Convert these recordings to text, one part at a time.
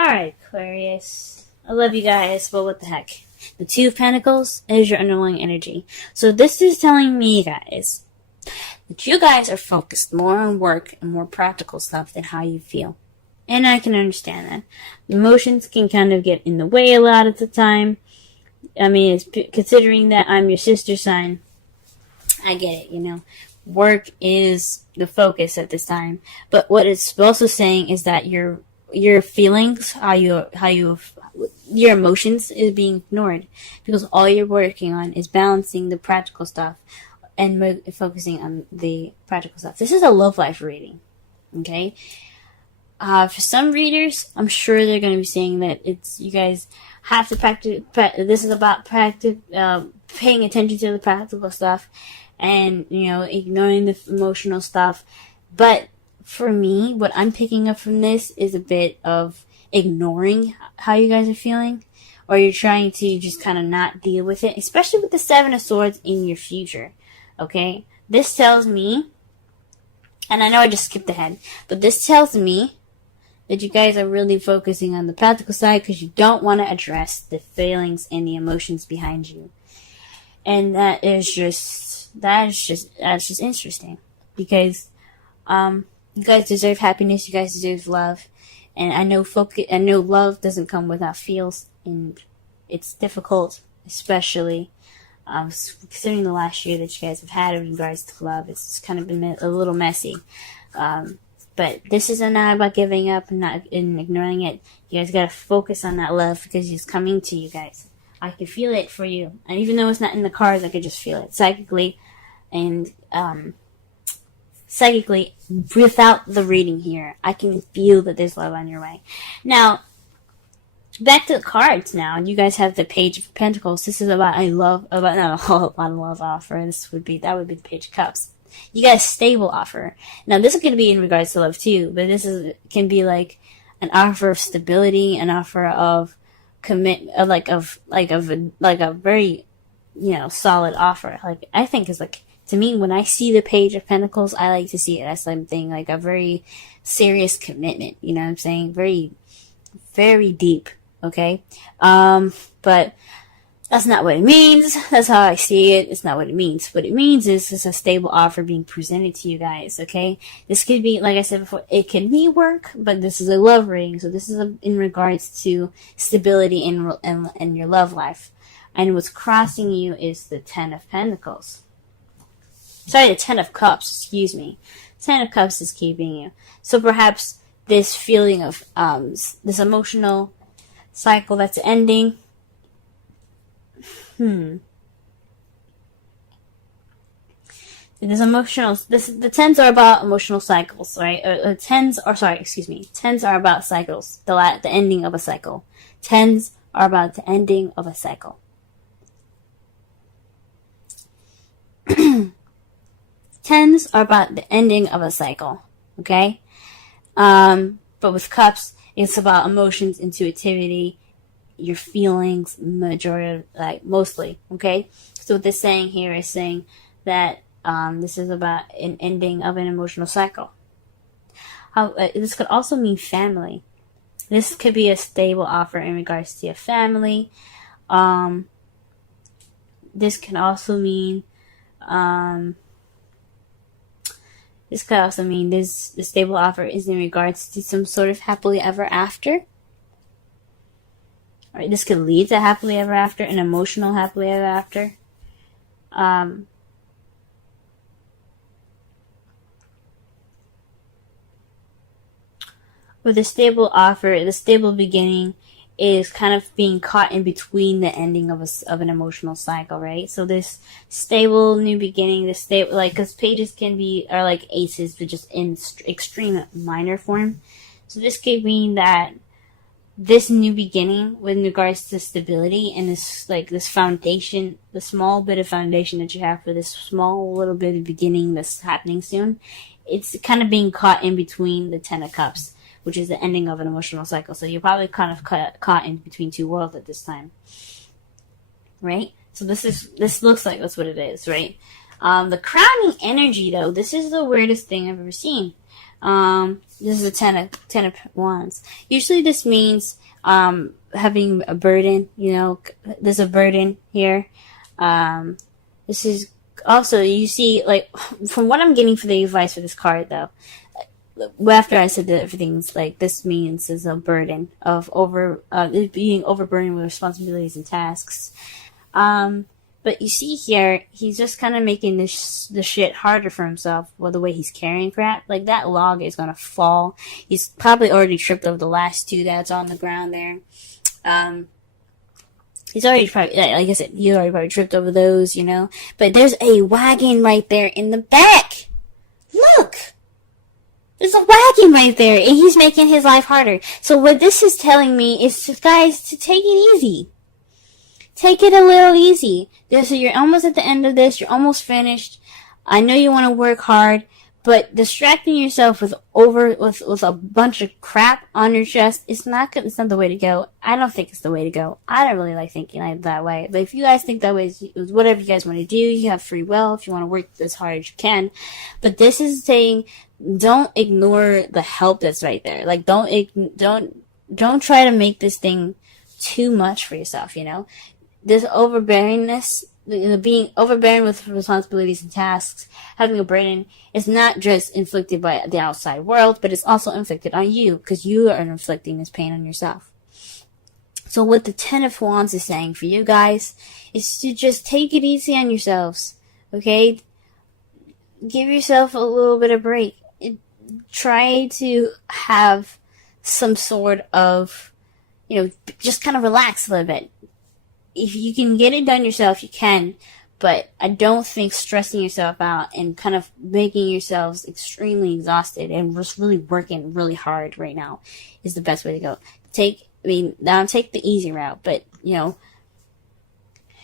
Alright, Aquarius. I love you guys, but what the heck? The Two of Pentacles is your underlying energy. So this is telling me, guys, that you guys are focused more on work and more practical stuff than how you feel. And I can understand that. Emotions can kind of get in the way a lot of the time. I mean, considering that I'm your sister sign, I get it, you know. Work is the focus at this time. But what it's also saying is that your feelings, your emotions is being ignored. Because all you're working on is balancing the practical stuff and focusing on the practical stuff. This is a love life reading. Okay? For some readers, I'm sure they're going to be saying that you guys have to practice. This is about paying attention to the practical stuff, and ignoring the emotional stuff. But for me, what I'm picking up from this is a bit of ignoring how you guys are feeling, or you're trying to just kind of not deal with it, especially with the Seven of Swords in your future. Okay, this tells me, and I know I just skipped ahead, but this tells me that you guys are really focusing on the practical side because you don't want to address the feelings and the emotions behind you. And that's just interesting, because you guys deserve happiness, you guys deserve love, and I know love doesn't come without feels, and it's difficult, especially considering the last year that you guys have had in regards to love. It's kind of been a little messy. But this is not about giving up and ignoring it. You guys gotta focus on that love because it's coming to you guys. I can feel it for you. And even though it's not in the cards, I could just feel it psychically. And psychically, without the reading here, I can feel that there's love on your way. Now, back to the cards now. You guys have the Page of Pentacles. This is about a lot of love offer. That would be the Page of Cups. You got a stable offer. Now, this is going to be in regards to love too, but can be like an offer of stability, an offer of commitment, like a very, solid offer. Like, I think is like, to me, when I see the Page of Pentacles, I like to see it as something like a very serious commitment. You know what I'm saying? Very, very deep. Okay. But that's not what it means. That's how I see it. It's not what it means. What it means is it's a stable offer being presented to you guys, okay? This could be, like I said before, it can be work, but this is a love reading. So this is in regards to stability in your love life. And what's crossing you is the Ten of Pentacles. Sorry, the Ten of Cups, excuse me. Ten of Cups is keeping you. So perhaps this feeling of this emotional cycle that's ending. The tens are about emotional cycles, right? Tens are about cycles. The ending of a cycle. Tens are about the ending of a cycle. Tens are about the ending of a cycle, okay? But with cups, it's about emotions, intuitivity, your feelings, mostly, okay? So what this saying here is saying that this is about an ending of an emotional cycle. This could also mean family. This could be a stable offer in regards to your family. This can also mean the stable offer is in regards to some sort of happily ever after. All right, this could lead to happily ever after, an emotional happily ever after. With the stable offer, the stable beginning is kind of being caught in between the ending of an emotional cycle, right? So this stable new beginning, because pages are like aces, but just in extreme minor form. So this could mean that this new beginning with regards to stability and this foundation, the small bit of foundation that you have for this small little bit of beginning that's happening soon, it's kind of being caught in between the Ten of Cups, which is the ending of an emotional cycle. So you're probably kind of caught in between two worlds at this time, right? So this looks like that's what it is, right? The crowning energy, though, this is the weirdest thing I've ever seen. This is a ten of wands. Usually this means having a burden. You know, there's a burden here. This is also, you see, like, from what I'm getting for the advice for this card, though, after I said that everything's like, this means is a burden of being overburdened with responsibilities and tasks. But you see here, he's just kind of making the shit harder for himself with the way he's carrying crap. Like, that log is gonna fall. He's probably already tripped over the last two that's on the ground there. He's already probably, like I said, he already probably tripped over those, you know. But there's a wagon right there in the back. Look! There's a wagon right there, and he's making his life harder. So what this is telling me is, guys, to take it easy. Take it a little easy. So you're almost at the end of this. You're almost finished. I know you want to work hard, but distracting yourself with a bunch of crap on your chest is not good. It's not the way to go. I don't think it's the way to go. I don't really like thinking like that way. But if you guys think that way, it's whatever you guys want to do. You have free will if you want to work as hard as you can. But this is saying, don't ignore the help that's right there. Like, don't try to make this thing too much for yourself, you know? This overbearingness, being overbearing with responsibilities and tasks, having a burden, is not just inflicted by the outside world, but it's also inflicted on you, because you are inflicting this pain on yourself. So what the Ten of Wands is saying for you guys is to just take it easy on yourselves, okay? Give yourself a little bit of break. Try to have some sort of, you know, just kind of relax a little bit. If you can get it done yourself, you can, but I don't think stressing yourself out and kind of making yourselves extremely exhausted and just really working really hard right now is the best way to go. Take the easy route, but, you know,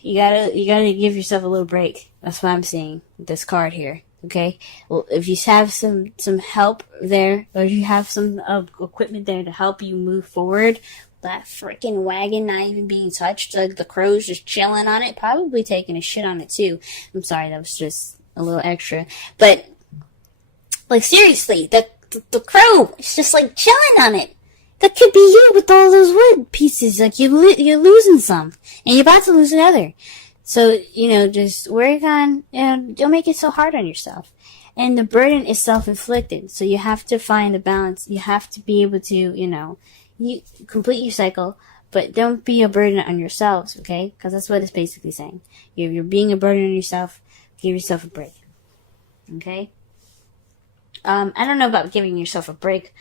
you gotta give yourself a little break. That's what I'm seeing with this card here. Okay, well, if you have some help there, or you have some equipment there to help you move forward, that freaking wagon not even being touched, like the crow's just chilling on it, probably taking a shit on it too. I'm sorry, that was just a little extra, but like seriously, the crow is just like chilling on it. That could be you with all those wood pieces. Like you're losing some, and you're about to lose another. So, you know, just work on, you know, don't make it so hard on yourself. And the burden is self-inflicted. So you have to find a balance. You have to be able to, you know, you complete your cycle, but don't be a burden on yourselves, okay? Because that's what it's basically saying. You're being a burden on yourself. Give yourself a break, okay? I don't know about giving yourself a break.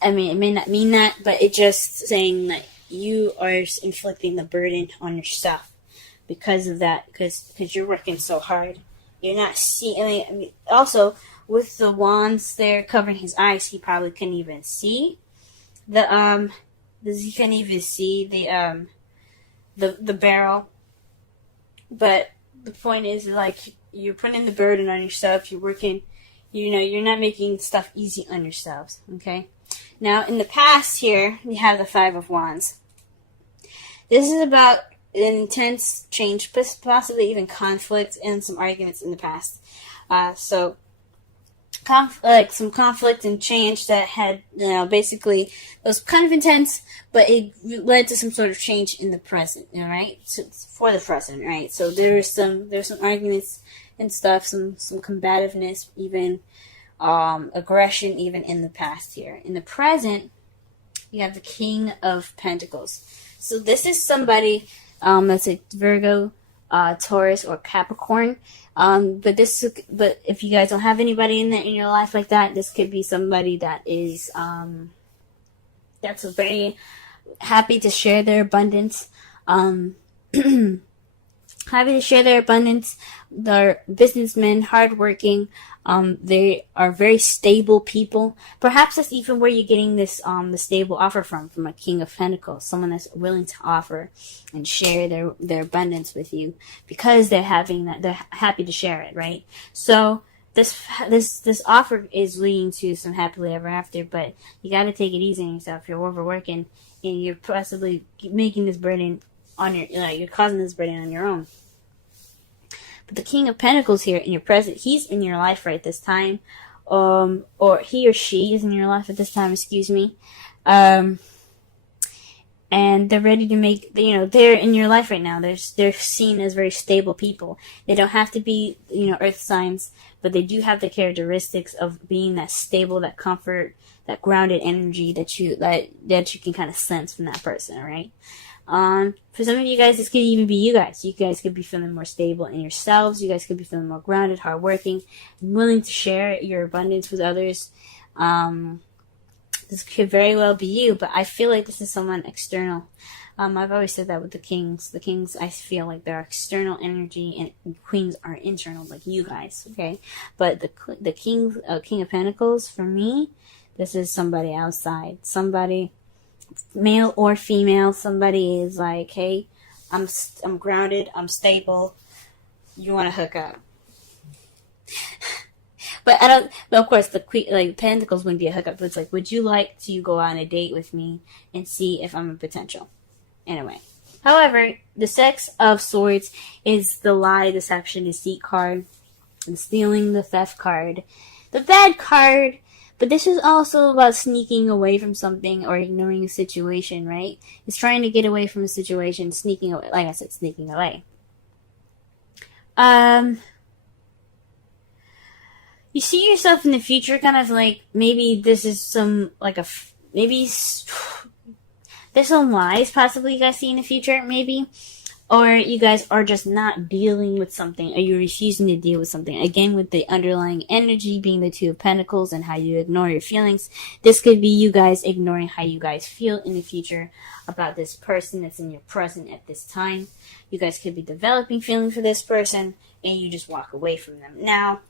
I mean, it may not mean that, but it's just saying that you are inflicting the burden on yourself. Because of that, because you're working so hard, you're not seeing. I mean, also with the wands there covering his eyes, he probably couldn't even see the barrel. But the point is, like, you're putting the burden on yourself. You're working. You know, you're not making stuff easy on yourselves. Okay. Now, in the past, here we have the Five of Wands. This is about an intense change, possibly even conflict and some arguments in the past. So some conflict and change that had, you know, basically it was kind of intense, but it led to some sort of change in the present, all right? So, for the present, right? So there's some arguments and stuff, some combativeness, even aggression, even in the past here. In the present, you have the King of Pentacles. So this is somebody that's a Virgo, Taurus, or Capricorn. But if you guys don't have anybody in your life like that, this could be somebody that is that's very happy to share their abundance. Happy to share their abundance. They're businessmen, hardworking. They are very stable people. Perhaps that's even where you're getting this the stable offer from a King of Pentacles, someone that's willing to offer and share their abundance with you because they're happy to share it, right? So this offer is leading to some happily ever after, but you got to take it easy on yourself. You're overworking and you're possibly making this burden on you're causing this burden on your own. But the King of Pentacles here in your present, he's in your life right this time, or he or she is in your life at this time, excuse me. And they're ready to make, they're in your life right now. They're seen as very stable people. They don't have to be, earth signs, but they do have the characteristics of being that stable, that comfort, that grounded energy that you can kind of sense from that person, right? For some of you guys, this could even be you guys. You guys could be feeling more stable in yourselves. You guys could be feeling more grounded, hardworking, willing to share your abundance with others. This could very well be you, but I feel like this is someone external. I've always said that with the kings. The kings, I feel like they're external energy, and queens are internal, like you guys, okay? But the king of pentacles, for me, this is somebody outside. Somebody, male or female, somebody is like, hey, I'm grounded, I'm stable, you want to hook up. But of course, the queen, like pentacles, wouldn't be a hookup. But it's like, would you like to go on a date with me and see if I'm a potential? Anyway. However, the Six of Swords is the lie, deception, deceit card, and stealing, the theft card, the bad card. But this is also about sneaking away from something or ignoring a situation, right? It's trying to get away from a situation, sneaking away. Like I said, sneaking away. You see yourself in the future kind of like, maybe this is some, like maybe there's some lies possibly you guys see in the future, maybe. Or you guys are just not dealing with something, or you're refusing to deal with something. Again, with the underlying energy being the Two of Pentacles and how you ignore your feelings. This could be you guys ignoring how you guys feel in the future about this person that's in your present at this time. You guys could be developing feeling for this person, and you just walk away from them. Now,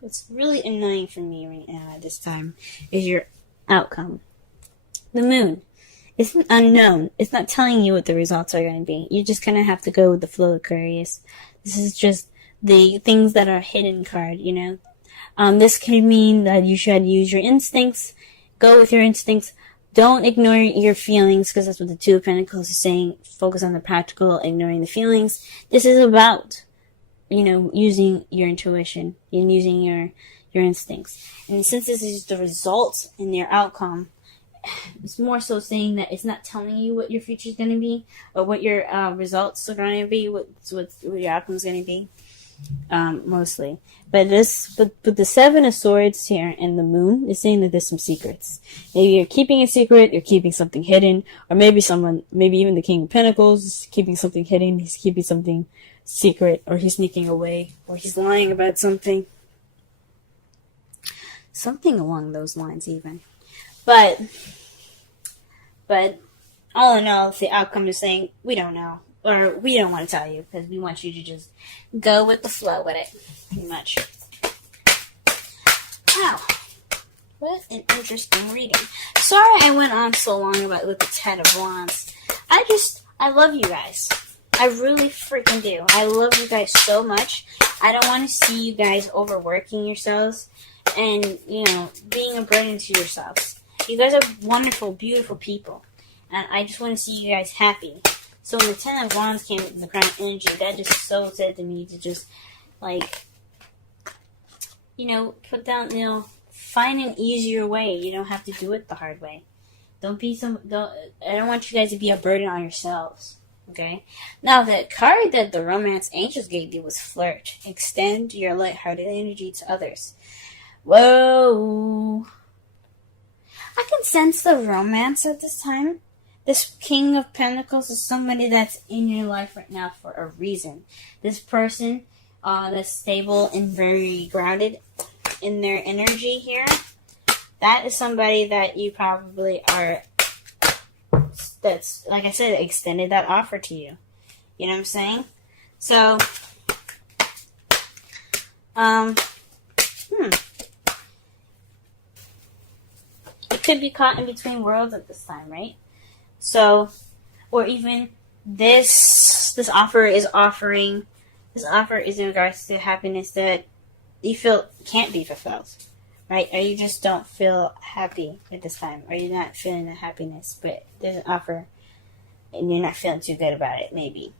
what's really annoying for me right now at this time is your outcome. The moon. It's an unknown. It's not telling you what the results are going to be. You just kind of have to go with the flow, Aquarius. This is just the things that are hidden card, This could mean that you should use your instincts. Go with your instincts. Don't ignore your feelings, because that's what the Two of Pentacles is saying. Focus on the practical, ignoring the feelings. This is about, using your intuition and using your instincts. And since this is the result and their outcome, it's more so saying that it's not telling you what your future is going to be, or what your results are going to be, what your outcome is going to be, mostly. But the Seven of Swords here and the Moon is saying that there's some secrets. Maybe you're keeping a secret, you're keeping something hidden, or maybe even the King of Pentacles is keeping something hidden, he's keeping something secret, or he's sneaking away, or he's lying about something. Something along those lines even. But all in all, the outcome is saying, we don't know, or we don't want to tell you, because we want you to just go with the flow with it, pretty much. Wow, what an interesting reading. Sorry I went on so long with the Ten of Wands. I love you guys. I really freaking do. I love you guys so much. I don't want to see you guys overworking yourselves and, being a burden to yourselves. You guys are wonderful, beautiful people. And I just want to see you guys happy. So when the Ten of Wands came with the Crown of Energy, that just so said to me to just, put down, find an easier way. You don't have to do it the hard way. I don't want you guys to be a burden on yourselves. Okay? Now, the card that the Romance Angels gave you was Flirt. Extend your lighthearted energy to others. Whoa. I can sense the romance at this time. This King of Pentacles is somebody that's in your life right now for a reason. This person that's stable and very grounded in their energy here, that is somebody that you probably are, that's, like I said, extended that offer to you. You know what I'm saying? So, could be caught in between worlds at this time, right? So, or even this offer is in regards to happiness that you feel can't be fulfilled, right? Or you just don't feel happy at this time, or you're not feeling the happiness, but there's an offer and you're not feeling too good about it, maybe.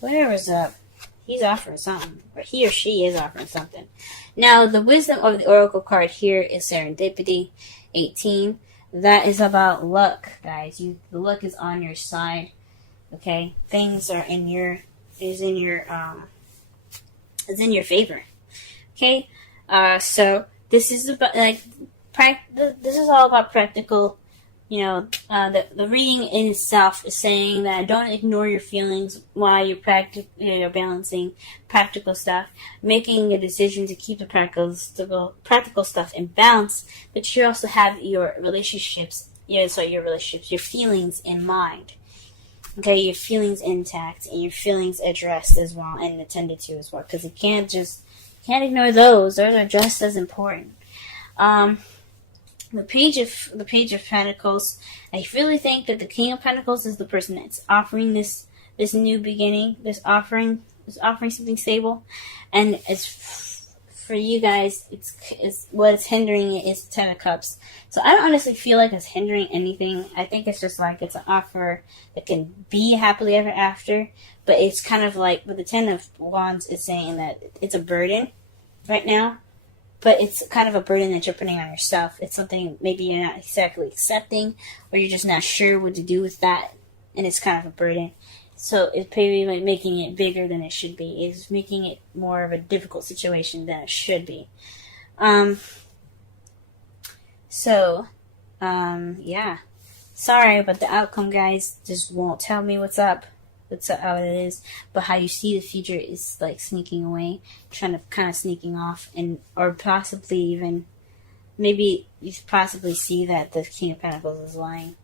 Whatever's up He's offering something, or he or she is offering something. Now, the wisdom of the oracle card here is serendipity, 18. That is about luck, guys. The luck is on your side. Okay, things are in your favor. Okay, so this is about this is all about practical. The reading in itself is saying that don't ignore your feelings while you're balancing practical stuff, making a decision to keep the practical stuff in balance, but you also have your relationships, your feelings in mind. Okay, your feelings intact and your feelings addressed as well and attended to as well, because you can't ignore those. Those are just as important. The page of Pentacles. I really think that the King of Pentacles is the person that's offering this new beginning, this offering something stable, and it's for you guys. It's what's hindering it is the Ten of Cups. So I don't honestly feel like it's hindering anything. I think it's just like it's an offer that can be happily ever after, but it's kind of like with the Ten of Wands is saying that it's a burden right now. But it's kind of a burden that you're putting on yourself. It's something maybe you're not exactly accepting, or you're just not sure what to do with that, and it's kind of a burden. So it's maybe like making it bigger than it should be. It's making it more of a difficult situation than it should be. Yeah. Sorry, but the outcome, guys, just won't tell me what's up. That's how it is, but how you see the future is like sneaking away, kind of sneaking off, or possibly even, maybe you possibly see that the King of Pentacles is lying.